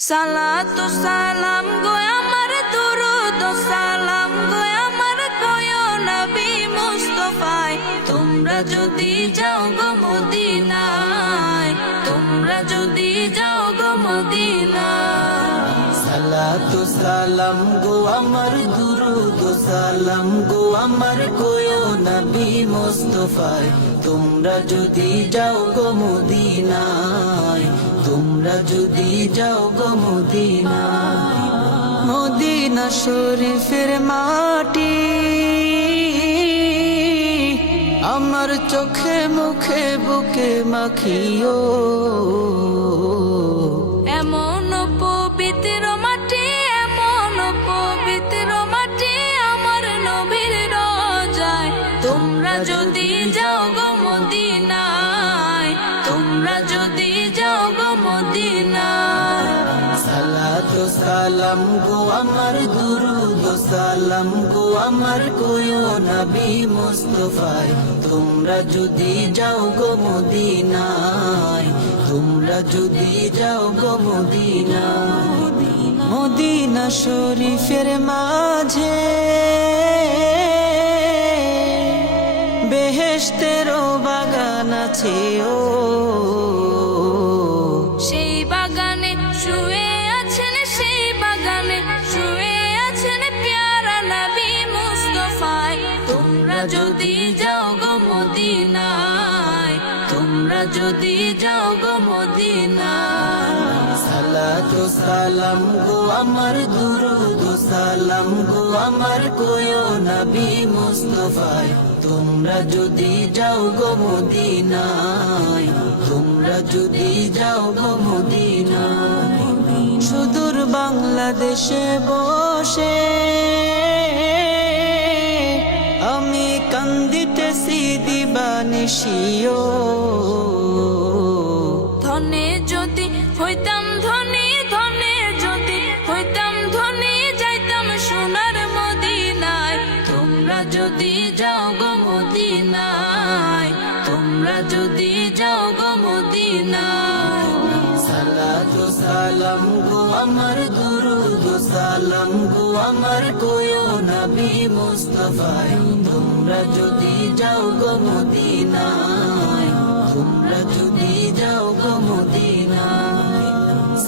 সালাতু সালাম গো আমার দুরুদ সালাম গো আমার কয়ো নবী মুস্তাফায় তোমরা যদি যাও গো মদিনায় তোমরা যদি যাও গো মদিনায় সালাতু সালাম গো আমার দুরুদ সালাম গো আমার কয়ো নবী মুস্তাফায় তোমরা যদি যাও গো মদিনায় তোমরা যদি যাও গো মদিনায় মদিনা শরীফের মাটি আমার চোখে মুখে বুকে মাখিও এমন পবিত্র মাটি এমন পবিত্র মাটি আমার নবীর রোজায় তোমরা যদি যাও গো মদিনায় তোমরা যদি যাও গো মদিনায় সালাতু সালাম গো আমার দুরুদ সালাম গো আমার কয়ো নবী মুস্তাফায় তোমরা যদি যাও গো মদিনায় তোমরা যদি যাও গো মদিনায় মদিনা শরীফের মাঝে বেহেশতেরও বাগান আছে ও সেই বাগানে শুয়ে আছেন সেই বাগানে শুয়ে আছেন প্যারা নবী মুস্তাফায় তোমরা যদি যাও গো মদিনায় তোমরা যদি যাও গো মদিনায় সালাতু সালাম গো আমার দুরুদ সালাম গো আমার কয়ো নবী মুস্তাফায় তোমরা যদি যাও গো মদিনায় তোমরা যদি যাও গো মদিনায় সুদূর বাংলাদেশে বসে আমি কান্দিতেছি দিবানিশিও ধনে যদি হইতাম ধনী ধনে যদি হইতাম ধনী যাইতাম সোনার মদিনায় তোমরা যদি যাও গো মদিনায় তোমরা যদি যাও গো মদিনায় সালাতু সালাম গো আমার দুরুদ সালাম গো আমার কয়ো নবী মুস্তাফায় তোমরা যদি যাও গো মদিনায় তোমরা যদি যাও গো মদিনায়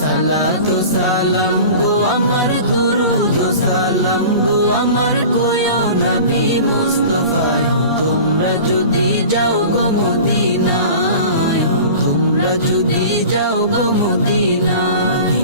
সালাতু সালাম গো আমার দুরুদ সালাম গো আমার কয়ো নবী মুস্তাফায় তোমরা যদি যাও গো মদিনায় তোমরা যদি যাও গো মদিনায়